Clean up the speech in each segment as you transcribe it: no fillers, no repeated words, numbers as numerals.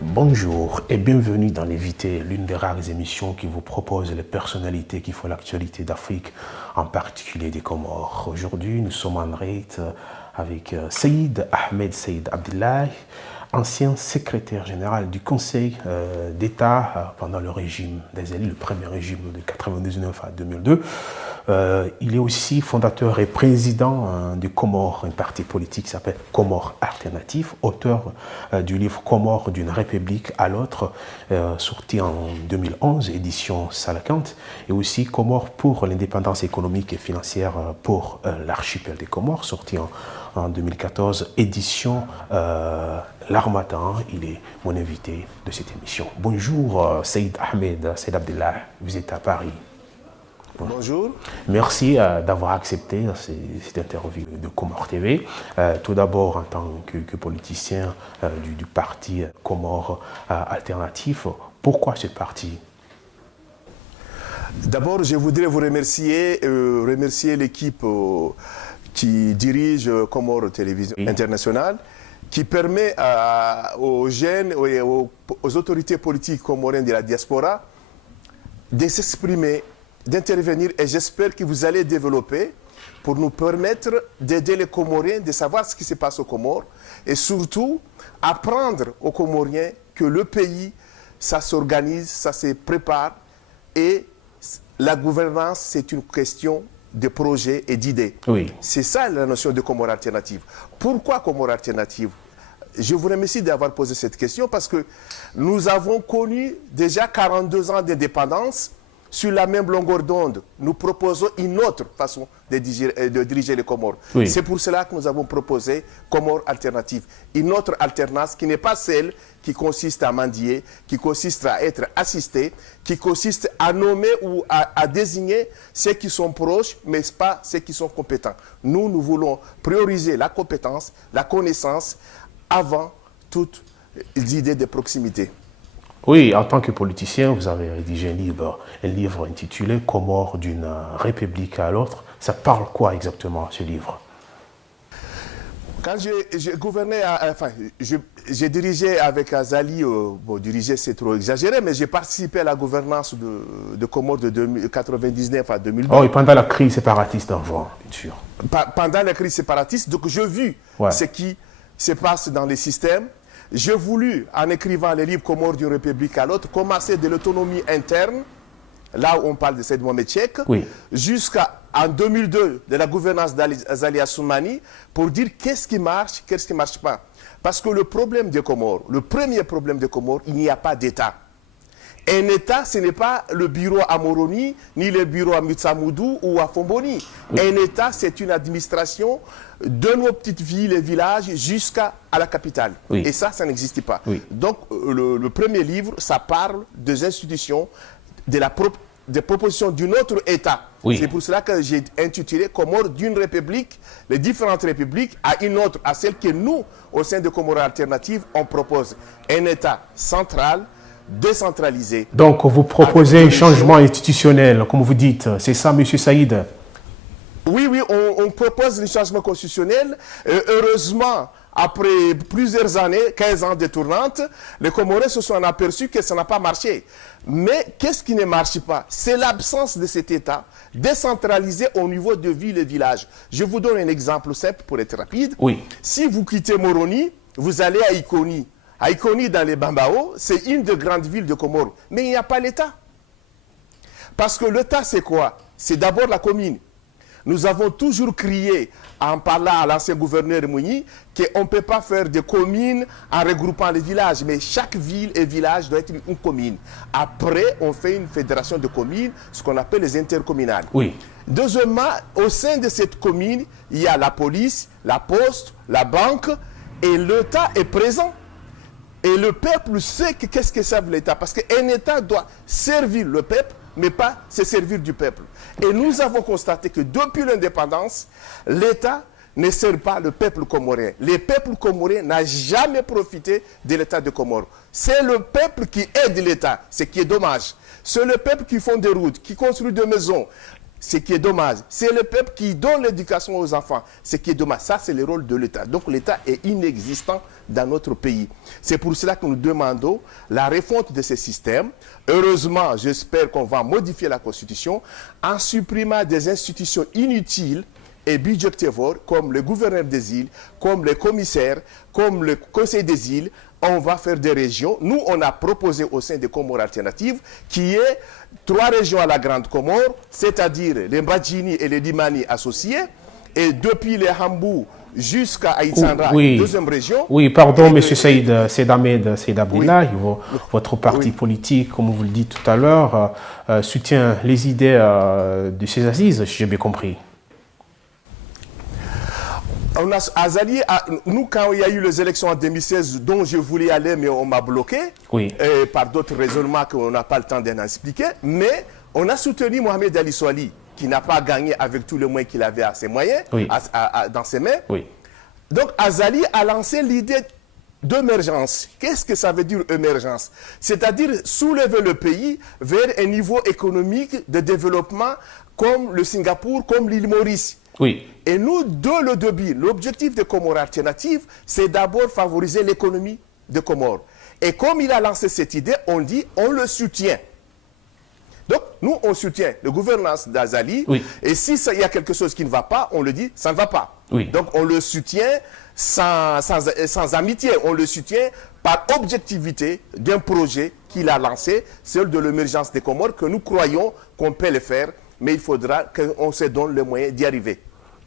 Bonjour et bienvenue dans l'Invité, l'une des rares émissions qui vous propose les personnalités qui font l'actualité d'Afrique, en particulier des Comores. Aujourd'hui, nous sommes en direct avec Saïd Ahmed Saïd Abdellah, ancien secrétaire général du Conseil d'État pendant le régime des élites, le premier régime de 1999 à 2002. Il est aussi fondateur et président du Comores, un parti politique qui s'appelle Comores Alternatif, auteur du livre Comores d'une république à l'autre, sorti en 2011, édition Salakante, et aussi Comores pour l'indépendance économique et financière pour l'archipel des Comores, sorti en 2014, édition L'Harmattan. Il est mon invité de cette émission. Bonjour Saïd Ahmed, Saïd Abdellah, vous êtes à Paris. Bonjour. Merci d'avoir accepté cette interview de Comores TV. Tout d'abord, en tant que politicien du parti Comores Alternatif, pourquoi ce parti? D'abord, je voudrais vous remercier l'équipe qui dirige Comores Télévision Internationale, qui permet aux jeunes et aux autorités politiques comoriennes de la diaspora de s'exprimer, d'intervenir, et j'espère que vous allez développer pour nous permettre d'aider les Comoriens, de savoir ce qui se passe aux Comores et surtout apprendre aux Comoriens que le pays, ça s'organise, ça se prépare et la gouvernance, c'est une question de projets et d'idées. Oui. C'est ça la notion de Comores Alternative. Pourquoi Comores Alternative? Je vous remercie d'avoir posé cette question parce que nous avons connu déjà 42 ans d'indépendance. Sur la même longueur d'onde, nous proposons une autre façon de diriger les Comores. Oui. C'est pour cela que nous avons proposé Comores Alternative. Une autre alternance qui n'est pas celle qui consiste à mendier, qui consiste à être assisté, qui consiste à nommer ou à désigner ceux qui sont proches, mais pas ceux qui sont compétents. Nous voulons prioriser la compétence, la connaissance, avant toutes les idées de proximité. Oui, en tant que politicien, vous avez rédigé un livre intitulé « Comores d'une république à l'autre ». Ça parle quoi exactement, ce livre? Quand j'ai gouverné, j'ai dirigé avec Azali, bon, diriger c'est trop exagéré, mais j'ai participé à la gouvernance de Comores de 1999 à 2002. Oh, et pendant la crise séparatiste d'avant, bien sûr. Pendant la crise séparatiste, donc j'ai vu ce qui se passe dans les systèmes. J'ai voulu, en écrivant le livre Comores d'une république à l'autre, commencer de l'autonomie interne, là où on parle de Saïd Mohamed Cheikh, jusqu'en 2002, de la gouvernance d'Azali Assoumani, pour dire qu'est-ce qui marche, qu'est-ce qui ne marche pas. Parce que le problème des Comores, le premier problème des Comores, il n'y a pas d'État. Un État, ce n'est pas le bureau à Moroni, ni le bureau à Mitsamoudou ou à Fomboni. Un État, c'est une administration de nos petites villes et villages jusqu'à la capitale. Et ça n'existe pas. Donc, le premier livre, ça parle des institutions, des propositions d'un autre État. C'est pour cela que j'ai intitulé Comores d'une république, les différentes républiques, à une autre, à celle que nous, au sein de Comores Alternatives, on propose. Un État central, décentralisé. Donc, vous proposez un changement institutionnel, comme vous dites. C'est ça, M. Saïd? Oui, on propose un changement constitutionnel. Heureusement, après plusieurs années, 15 ans de tournante, les Comoriens se sont aperçus que ça n'a pas marché. Mais qu'est-ce qui ne marche pas? C'est l'absence de cet État décentralisé au niveau de villes et villages. Je vous donne un exemple simple pour être rapide. Si vous quittez Moroni, vous allez à Ikoni. À Ikoni, dans les Bambao, c'est une des grandes villes de Comores. Mais il n'y a pas l'État. Parce que l'État, c'est quoi? C'est d'abord la commune. Nous avons toujours crié, en parlant à l'ancien gouverneur Mouni, qu'on ne peut pas faire des communes en regroupant les villages. Mais chaque ville et village doit être une commune. Après, on fait une fédération de communes, ce qu'on appelle les intercommunales. Deuxièmement, au sein de cette commune, il y a la police, la poste, la banque, et l'État est présent. Et le peuple sait qu'est-ce que ça veut l'État. Parce qu'un État doit servir le peuple, mais pas se servir du peuple. Et nous avons constaté que depuis l'indépendance, l'État ne sert pas le peuple comorien. Le peuple comorien n'a jamais profité de l'État de Comores. C'est le peuple qui aide l'État, ce qui est dommage. C'est le peuple qui font des routes, qui construit des maisons. ce qui est dommage. C'est le peuple qui donne l'éducation aux enfants, ce qui est dommage. Ça, c'est le rôle de l'État. Donc l'État est inexistant dans notre pays. C'est pour cela que nous demandons la refonte de ces systèmes. Heureusement, j'espère qu'on va modifier la Constitution en supprimant des institutions inutiles et budgétivores comme le gouverneur des îles, comme les commissaires, comme le conseil des îles. On va faire des régions. Nous, on a proposé au sein des Comores alternatives qu'il y ait 3 régions à la Grande Comore, c'est-à-dire les Mbadjini et les Limani associés, et depuis les Hambou jusqu'à Aïtsandra, Oui. deuxième région. Oui, pardon, M. Saïd Ahmed Saïd Abdellah, votre parti politique, comme vous le dites tout à l'heure, soutient les idées de ces assises, si j'ai bien compris. On a, Azali, nous, quand il y a eu les élections en 2016, dont je voulais aller, mais on m'a bloqué, Oui. par d'autres raisonnements qu'on n'a pas le temps d'en expliquer, mais on a soutenu Mohamed Ali Soali, qui n'a pas gagné avec tous les moyens qu'il avait à ses moyens, Oui. dans ses mains. Oui. Donc Azali a lancé l'idée d'émergence. Qu'est-ce que ça veut dire émergence? C'est-à-dire soulever le pays vers un niveau économique de développement comme le Singapour, comme l'île Maurice. Oui. Et nous, de le début, l'objectif de Comores Alternatives, c'est d'abord favoriser l'économie de Comores. Et comme il a lancé cette idée, on dit, on le soutient. Donc, nous, on soutient la gouvernance d'Azali. Oui. Et si il y a quelque chose qui ne va pas, on le dit, ça ne va pas. Oui. Donc, on le soutient sans amitié. On le soutient par objectivité d'un projet qu'il a lancé, celui de l'émergence des Comores, que nous croyons qu'on peut le faire, mais il faudra qu'on se donne le moyen d'y arriver.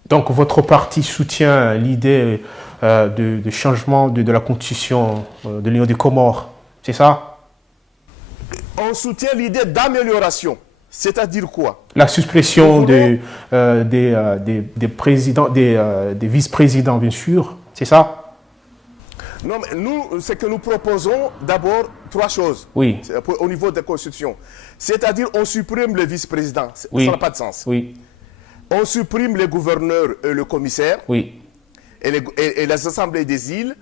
Donc, votre parti soutient l'idée de changement de la constitution de l'Union des Comores, c'est ça? On soutient l'idée d'amélioration. C'est-à-dire quoi? La suppression des présidents, des vice-présidents, bien sûr, c'est ça? Non, mais nous, ce que nous proposons, d'abord, 3 choses. Oui. Au niveau de la Constitution. C'est-à-dire, on supprime le vice-président. Oui. Ça n'a pas de sens. Oui. On supprime les gouverneurs et le commissaire Oui. et les assemblées des îles.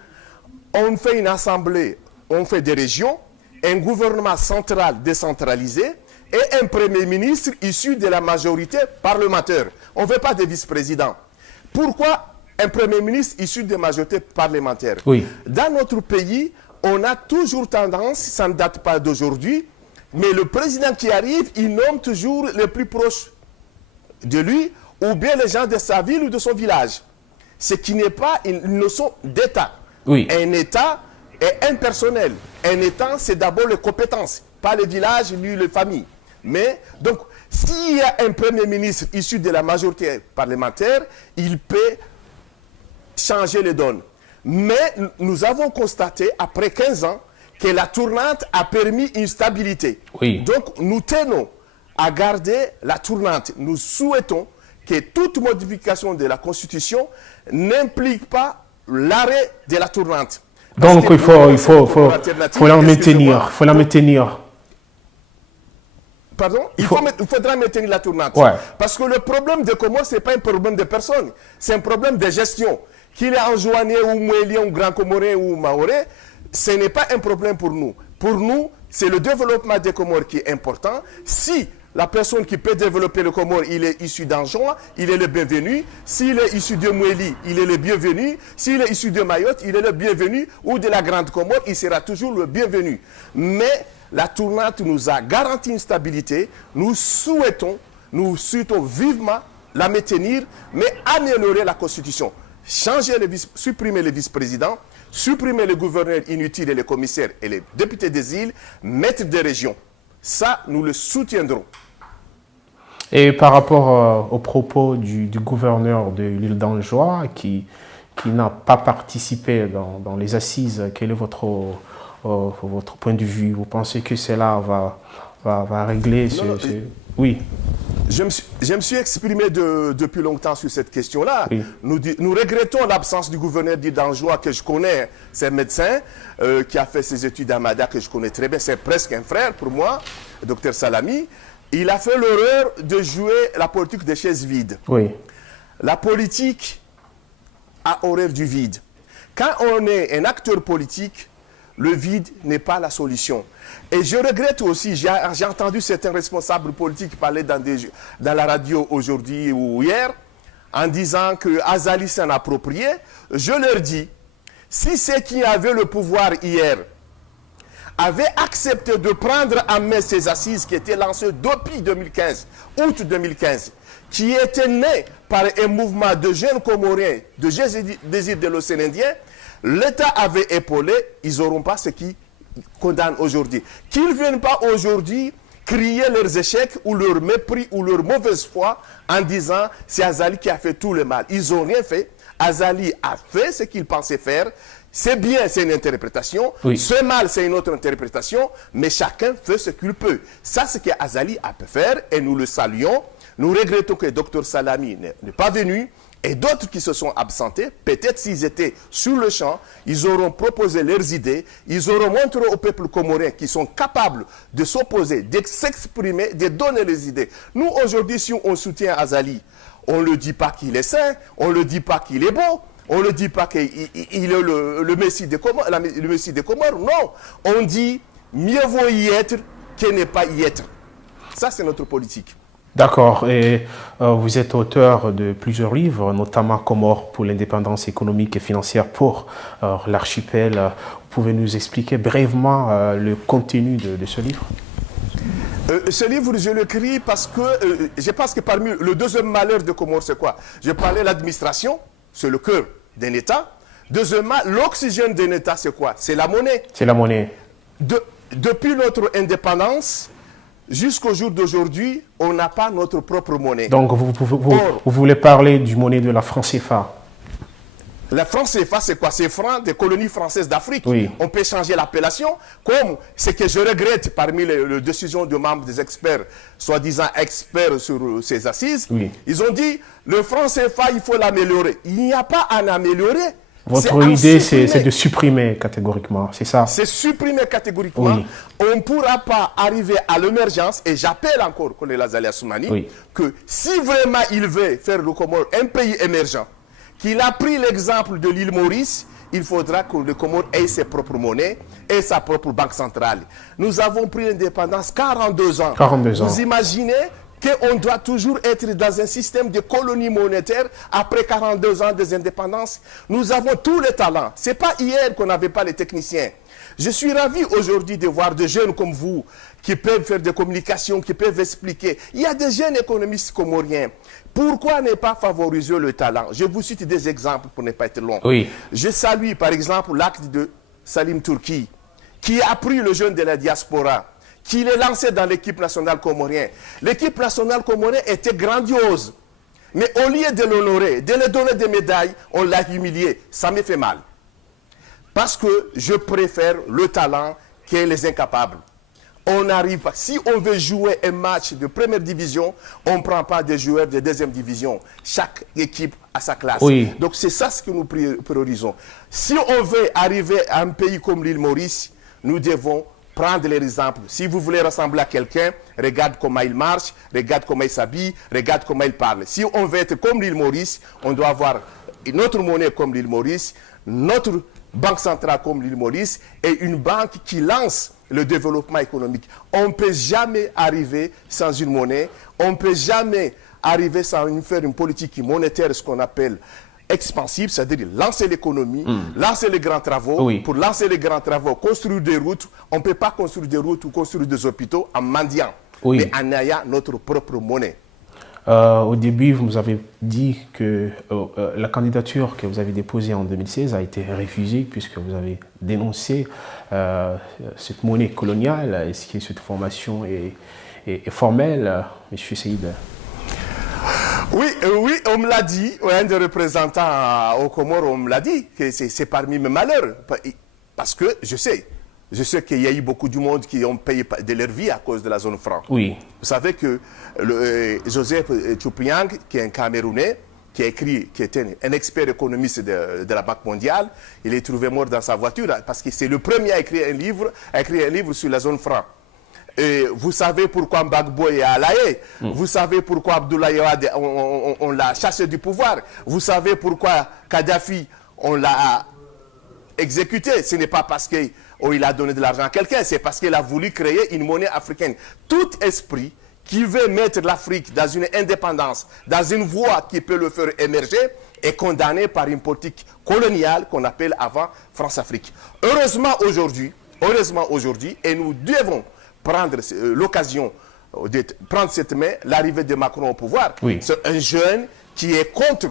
On fait une assemblée, on fait des régions, un gouvernement central décentralisé et un premier ministre issu de la majorité parlementaire. On ne veut pas de vice-président. Pourquoi un premier ministre issu de la majorité parlementaire? Oui. Dans notre pays, on a toujours tendance, ça ne date pas d'aujourd'hui, mais le président qui arrive, il nomme toujours les plus proches de lui ou bien les gens de sa ville ou de son village. Ce qui n'est pas une notion d'État. Oui. Un État est impersonnel. Un État, c'est d'abord les compétences, pas les villages ni les familles. Mais, donc, s'il y a un Premier ministre issu de la majorité parlementaire, il peut changer les donnes. Mais nous avons constaté, après 15 ans, que la tournante a permis une stabilité. Oui. Donc, nous tenons à garder la tournante. Nous souhaitons que toute modification de la Constitution n'implique pas l'arrêt de la tournante. Donc, il faut la maintenir. Il faut la maintenir. Pardon? Il faudra maintenir la tournante. Ouais. Parce que le problème de Comores, ce n'est pas un problème de personne. C'est un problème de gestion. Qu'il est en Joanais ou Mouélien ou Grand Comorien ou Maoré, ce n'est pas un problème pour nous. Pour nous, c'est le développement des Comores qui est important. Si la personne qui peut développer le Comore, il est issu d'Anjouan, il est le bienvenu. S'il est issu de Mouéli, il est le bienvenu. S'il est issu de Mayotte, il est le bienvenu. Ou de la Grande Comore, il sera toujours le bienvenu. Mais la tournante nous a garanti une stabilité. Nous souhaitons vivement la maintenir, mais améliorer la Constitution. Supprimer les vice-présidents, supprimer les gouverneurs inutiles et les commissaires et les députés des îles, mettre des régions. Ça, nous le soutiendrons. Et par rapport aux propos du gouverneur de l'île d'Anjouan qui n'a pas participé dans les assises, quel est votre point de vue? Vous pensez que cela va régler Oui. Je me suis exprimé depuis longtemps sur cette question-là. Oui. Nous regrettons l'absence du gouverneur d'île d'Anjouan que je connais. C'est un médecin qui a fait ses études à Mada, que je connais très bien. C'est presque un frère pour moi, le docteur Salami. Il a fait l'erreur de jouer la politique des chaises vides. Oui. La politique a horreur du vide. Quand on est un acteur politique, le vide n'est pas la solution. Et je regrette aussi, j'ai entendu certains responsables politiques parler dans la radio aujourd'hui ou hier, en disant que Azali s'en appropriait. Je leur dis, si ceux qui avaient le pouvoir hier avaient accepté de prendre en main ces assises qui étaient lancées depuis 2015, août 2015, qui étaient nées par un mouvement de jeunes Comoriens, de désir de l'océan Indien, l'État avait épaulé, ils n'auront pas ce qui condamne aujourd'hui. Qu'ils ne viennent pas aujourd'hui crier leurs échecs ou leur mépris ou leur mauvaise foi en disant c'est Azali qui a fait tout le mal. Ils n'ont rien fait. Azali a fait ce qu'il pensait faire. C'est bien, c'est une interprétation. Oui. C'est mal, c'est une autre interprétation. Mais chacun fait ce qu'il peut. Ça, c'est ce qu'Azali a pu faire et nous le saluons. Nous regrettons que Dr Salami n'est pas venu. Et d'autres qui se sont absentés, peut-être s'ils étaient sur le champ, ils auront proposé leurs idées, ils auront montré au peuple comorien qu'ils sont capables de s'opposer, de s'exprimer, de donner les idées. Nous, aujourd'hui, si on soutient Azali, on ne le dit pas qu'il est saint, on ne le dit pas qu'il est beau, on ne le dit pas qu'il est le Messie des Comores, le Messie des Comores. Non, on dit mieux vaut y être que ne pas y être. Ça, c'est notre politique. D'accord. Et vous êtes auteur de plusieurs livres, notamment Comores pour l'indépendance économique et financière pour l'archipel. Vous pouvez nous expliquer brièvement le contenu de ce livre? Ce livre, je l'écris parce que je pense que parmi le deuxième malheur de Comores, c'est quoi? Je parlais de l'administration, c'est le cœur d'un État. Deuxièmement, l'oxygène d'un État, c'est quoi? C'est la monnaie. C'est la monnaie. Depuis notre indépendance, jusqu'au jour d'aujourd'hui, on n'a pas notre propre monnaie. Donc, vous voulez parler du monnaie de la franc CFA? La franc CFA, c'est quoi? C'est franc des colonies françaises d'Afrique. Oui. On peut changer l'appellation, comme ce que je regrette parmi les décisions de membres des experts, soi-disant experts sur ces assises. Oui. Ils ont dit, le franc CFA, il faut l'améliorer. Il n'y a pas à l'améliorer. Votre idée, c'est de supprimer catégoriquement, c'est ça? C'est supprimer catégoriquement. Oui. On ne pourra pas arriver à l'émergence, et j'appelle encore Colonel Azali Assoumani, oui, que si vraiment il veut faire le Comore un pays émergent, qu'il a pris l'exemple de l'île Maurice, il faudra que le Comore ait ses propres monnaies et sa propre banque centrale. Nous avons pris l'indépendance 42 ans. 42 ans. Vous imaginez qu'on doit toujours être dans un système de colonie monétaire après 42 ans des indépendances. Nous avons tous les talents. Ce n'est pas hier qu'on n'avait pas les techniciens. Je suis ravi aujourd'hui de voir des jeunes comme vous qui peuvent faire des communications, qui peuvent expliquer. Il y a des jeunes économistes comoriens. Pourquoi ne pas favoriser le talent? Je vous cite des exemples pour ne pas être long. Oui. Je salue par exemple l'acte de Salim Turki, qui a pris le jeune de la diaspora, qui l'est lancé dans l'équipe nationale comorienne. L'équipe nationale comorienne était grandiose. Mais au lieu de l'honorer, de lui donner des médailles, on l'a humilié. Ça me fait mal. Parce que je préfère le talent que les incapables. On arrive pas. Si on veut jouer un match de première division, on ne prend pas des joueurs de deuxième division. Chaque équipe a sa classe. Oui. Donc c'est ça ce que nous priorisons. Si on veut arriver à un pays comme l'île Maurice, nous devons prendre les exemples. Si vous voulez ressembler à quelqu'un, regarde comment il marche, regarde comment il s'habille, regarde comment il parle. Si on veut être comme l'île Maurice, on doit avoir notre monnaie comme l'île Maurice, notre banque centrale comme l'île Maurice et une banque qui lance le développement économique. On ne peut jamais arriver sans une monnaie, on ne peut jamais arriver sans faire une politique monétaire, ce qu'on appelle expansive, c'est-à-dire lancer l'économie, lancer les grands travaux. Oui. Pour lancer les grands travaux, construire des routes, on ne peut pas construire des routes ou construire des hôpitaux en mendiant, oui, mais en ayant notre propre monnaie. Au début, vous nous avez dit que la candidature que vous avez déposée en 2016 a été refusée puisque vous avez dénoncé cette monnaie coloniale. Est-ce que cette formation est formelle, M. Seïd? Oui, on me l'a dit. Un des représentants au Comores, on me l'a dit que c'est parmi mes malheurs. Parce que je sais qu'il y a eu beaucoup de monde qui ont payé de leur vie à cause de la zone franc. Oui. Vous savez que Joseph Tchoupiang, qui est un Camerounais, qui était un expert économiste de la Banque mondiale, il est trouvé mort dans sa voiture parce que c'est le premier à écrire un livre sur la zone franc. Et vous savez pourquoi Gbagbo est à La Haye. Vous savez pourquoi Abdoulaye Wade, on l'a chassé du pouvoir. Vous savez pourquoi Kadhafi, on l'a exécuté. Ce n'est pas parce qu'il a donné de l'argent à quelqu'un, c'est parce qu'il a voulu créer une monnaie africaine. Tout esprit qui veut mettre l'Afrique dans une indépendance, dans une voie qui peut le faire émerger, est condamné par une politique coloniale qu'on appelle avant France-Afrique. Heureusement aujourd'hui, et nous devons prendre l'occasion de prendre cette main, l'arrivée de Macron au pouvoir. Oui. C'est un jeune qui est contre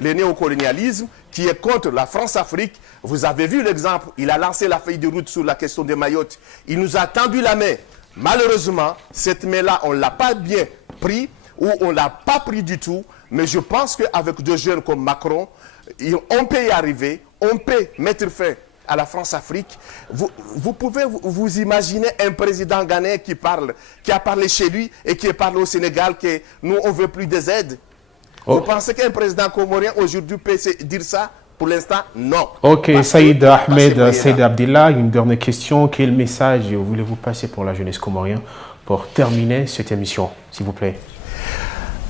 le néocolonialisme, qui est contre la France-Afrique. Vous avez vu l'exemple, il a lancé la feuille de route sur la question de Mayotte. Il nous a tendu la main. Malheureusement, cette main-là, on ne l'a pas bien pris, ou on ne l'a pas pris du tout. Mais je pense qu'avec deux jeunes comme Macron, on peut y arriver, on peut mettre fin à la France-Afrique. Vous pouvez vous imaginer un président ghanéen qui a parlé chez lui et qui parle au Sénégal que nous, on ne veut plus des aides. Vous pensez qu'un président comorien aujourd'hui peut dire ça? Pour l'instant, non. Ok, Saïd Ahmed, Saïd Abdillah, une dernière question. Quel message voulez-vous passer pour la jeunesse comorienne pour terminer cette émission, s'il vous plaît?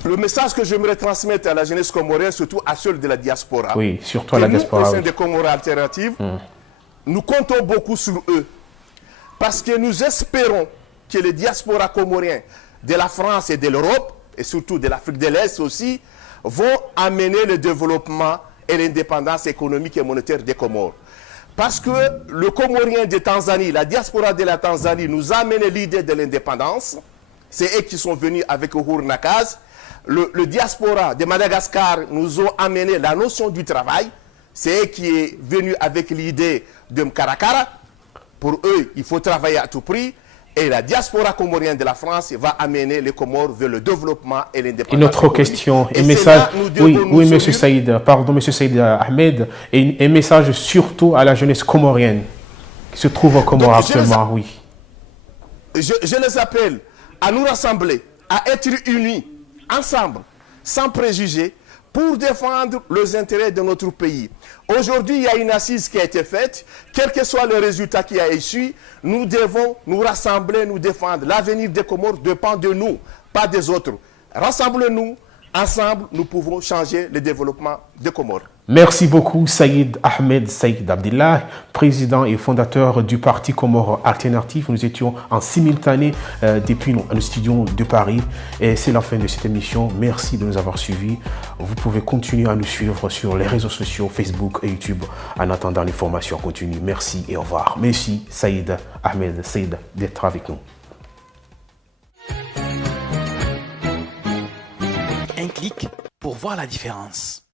Le message que j'aimerais transmettre à la jeunesse comorienne, surtout à ceux de la diaspora. Oui, surtout à la diaspora. Nous, au sein des Comores alternatives, nous comptons beaucoup sur eux. Parce que nous espérons que les diasporas comoriens de la France et de l'Europe, et surtout de l'Afrique de l'Est aussi, vont amener le développement et l'indépendance économique et monétaire des Comores. Parce que le Comorien de Tanzanie, la diaspora de la Tanzanie nous a amené l'idée de l'indépendance. C'est eux qui sont venus avec Uhuru Nakaz. Le diaspora de Madagascar nous ont amené la notion du travail. C'est eux qui est venu avec l'idée de Mkarakara. Pour eux, il faut travailler à tout prix. Et la diaspora comorienne de la France va amener les Comores vers le développement et l'indépendance. Une autre question, un message. Oui, monsieur Saïd, pardon, monsieur Saïd Ahmed, et un message surtout à la jeunesse comorienne qui se trouve au Comores actuellement, oui. Je les appelle à nous rassembler, à être unis, ensemble, sans préjugés, pour défendre les intérêts de notre pays. Aujourd'hui, il y a une assise qui a été faite. Quel que soit le résultat qui a issu, nous devons nous rassembler, nous défendre. L'avenir des Comores dépend de nous, pas des autres. Rassemblons-nous, ensemble, nous pouvons changer le développement des Comores. Merci beaucoup, Saïd Ahmed Saïd Abdillah, président et fondateur du Parti Comores Alternatif. Nous étions en simultané depuis nos studios de Paris. Et c'est la fin de cette émission. Merci de nous avoir suivis. Vous pouvez continuer à nous suivre sur les réseaux sociaux, Facebook et YouTube, en attendant l'information continue. Merci et au revoir. Merci, Saïd Ahmed Saïd, d'être avec nous. Un clic pour voir la différence.